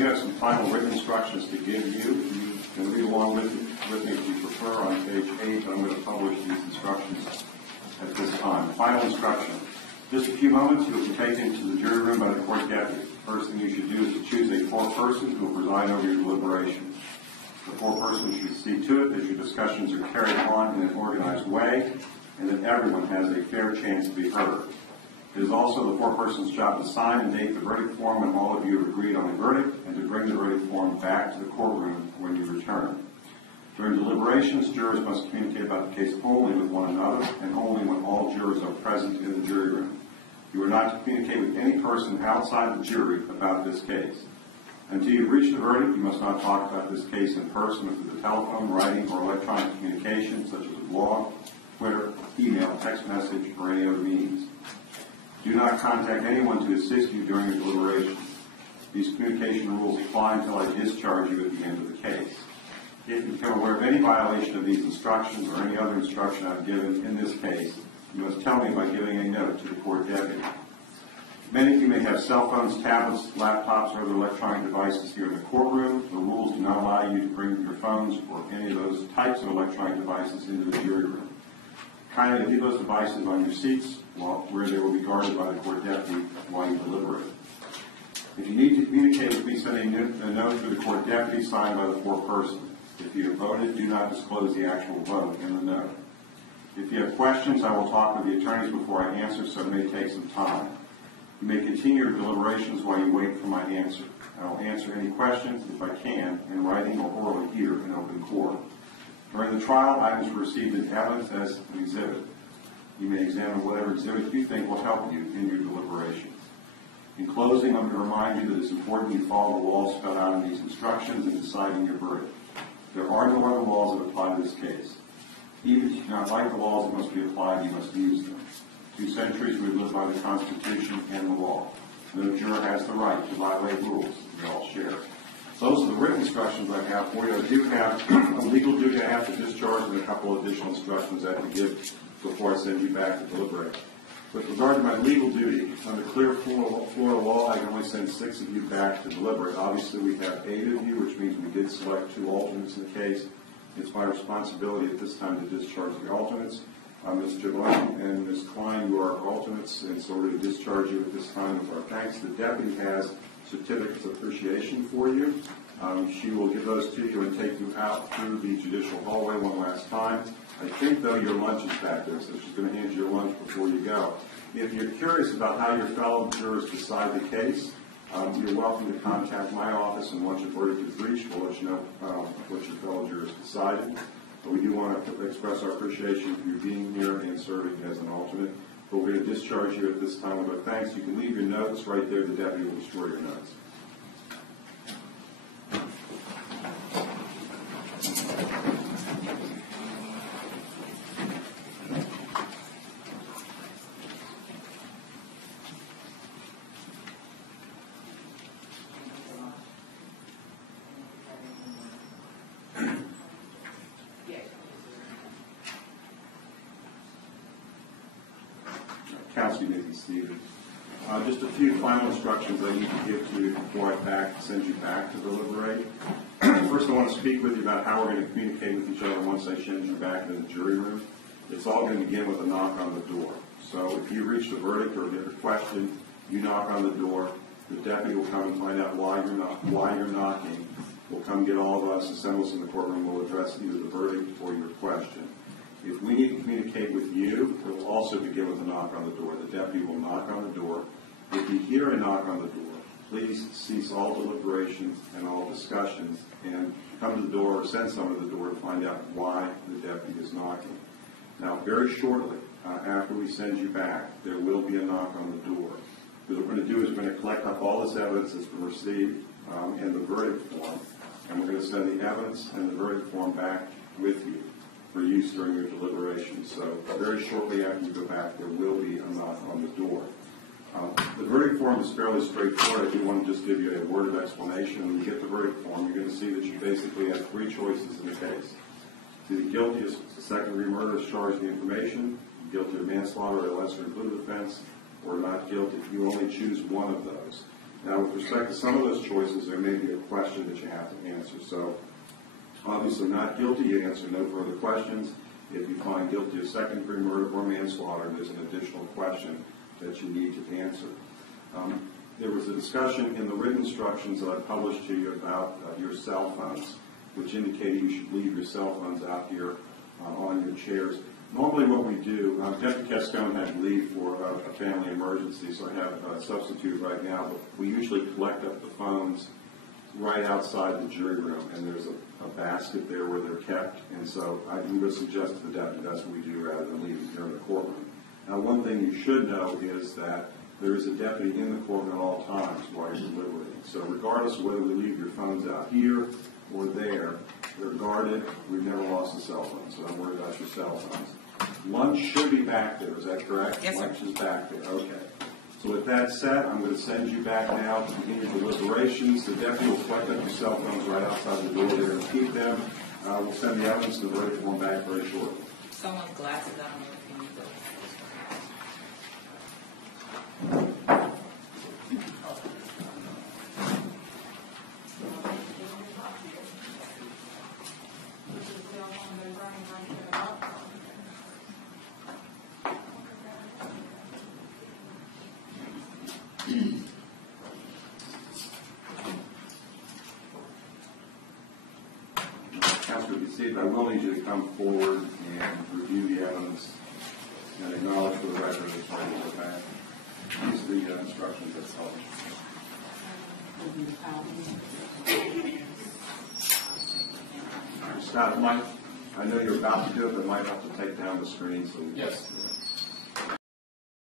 do have some final written instructions to give you. You can read along with me if you prefer on page 8, but I'm going to publish these instructions at this time. Final instruction. Just a few moments, you will be taken to the jury room by the court deputy. First thing you should do is to choose a foreperson who will preside over your deliberations. The foreperson should see to it that your discussions are carried on in an organized way and that everyone has a fair chance to be heard. It is also the foreperson's job to sign and date the verdict form when all of you have agreed on a verdict and to bring the verdict form back to the courtroom when you return. During deliberations, jurors must communicate about the case only with one another and only when all jurors are present in the jury room. You are not to communicate with any person outside the jury about this case. Until you reach the verdict, you must not talk about this case in person or through the telephone, writing, or electronic communication, such as a blog, Twitter, email, text message, or any other means. Do not contact anyone to assist you during your deliberations. These communication rules apply until I discharge you at the end of the case. If you become aware of any violation of these instructions or any other instruction I've given in this case, you must tell me by giving a note to the court deputy. Many of you may have cell phones, tablets, laptops, or other electronic devices here in the courtroom. The rules do not allow you to bring your phones or any of those types of electronic devices into the jury room. Kindly leave those devices on your seats where they will be guarded by the court deputy while you deliberate. If you need to communicate with me, send a note to the court deputy signed by the foreperson. If you have voted, do not disclose the actual vote in the note. If you have questions, I will talk with the attorneys before I answer, so it may take some time. You may continue your deliberations while you wait for my answer. I will answer any questions, if I can, in writing or orally, either in open court. During the trial, items were received in evidence as an exhibit. You may examine whatever exhibit you think will help you in your deliberations. In closing, I'm going to remind you that it's important you follow the laws spelled out in these instructions in deciding your verdict. There are no other laws that apply to this case. Even if you do not like the laws that must be applied, you must use them. 2 centuries we've lived by the Constitution and the law. No juror has the right to violate rules we all share. Those are the written instructions I have for you. I do have a legal duty I have to discharge and a couple of additional instructions I have to give before I send you back to deliberate. With regard to my legal duty, under clear Florida law, I can only send 6 of you back to deliberate. Obviously, we have 8 of you, which means we did select 2 alternates in the case. It's my responsibility at this time to discharge the alternates. Ms. Giovanni and Ms. Klein, you are alternates, and so we're going to discharge you at this time with our thanks. The deputy has certificates of appreciation for you. She will give those to you and take you out through the judicial hallway one last time. I think, though, your lunch is back there, so she's going to hand you your lunch before you go. If you're curious about how your fellow jurors decide the case, you're welcome to contact my office, and once your verdict is reached, we'll let you know what your fellow jurors decided. But we do want to express our appreciation for you being here and serving as an alternate. But we're going to discharge you at this time with our thanks. You can leave your notes right there. The deputy will destroy your notes. Counsel, you may be seated. Just a few final instructions I need to give to you before I send you back to deliberate. First, I want to speak with you about how we're going to communicate with each other once I send you back into the jury room. It's all going to begin with a knock on the door. So if you reach the verdict or get a question, you knock on the door. The deputy will come and find out why you're knocking. We'll come get all of us, assemble us in the courtroom. We'll address either the verdict or your question. If we need to communicate with you, it will also begin with a knock on the door. The deputy will knock on the door. If you hear a knock on the door, please cease all deliberations and all discussions and come to the door or send someone to the door to find out why the deputy is knocking. Now, very shortly, after we send you back, there will be a knock on the door. Because what we're going to do is we're going to collect up all this evidence that's been received and the verdict form, and we're going to send the evidence and the verdict form back with you for use during your deliberations. So very shortly after you go back, there will be a knock on the door. The verdict form is fairly straightforward. I do want to just give you a word of explanation. When you get the verdict form, you're going to see that you basically have 3 choices in the case. It's either guilty of second-degree murder as charged in the information, guilty of manslaughter or a lesser included offense, or not guilty. You only choose one of those. Now, with respect to some of those choices, there may be a question that you have to answer. So, obviously, not guilty, you answer no further questions. If you find guilty of second-degree murder or manslaughter, there's an additional question that you need to answer. There was a discussion in the written instructions that I published to you about your cell phones, which indicated you should leave your cell phones out here on your chairs. Normally what we do, Deputy Cascone had to leave for a family emergency, so I have a substitute right now, but we usually collect up the phones right outside the jury room, and there's a basket there where they're kept, and so I would suggest to the deputy that's what we do rather than leave them here in the courtroom. Now, one thing you should know is that there is a deputy in the courtroom at all times while you're deliberating. So regardless of whether we leave your phones out here or there, they're guarded. We've never lost a cell phone, so don't worry about your cell phones. Lunch should be back there. Is that correct? Yes, sir. Lunch is back there. Okay. So with that said, I'm going to send you back now to continue deliberations. The deputy will collect up your cell phones right outside the door there and keep them. We'll send the evidence and the verdict form back very shortly. Someone's glasses, I don't know if you need those. Counsel, if you see it, I will need you to come forward and review the evidence and acknowledge for the record it's ready to go back. These are the instructions that's published. Scott, Mike, I know you're about to do it, but might have to take down the screen. So Yes.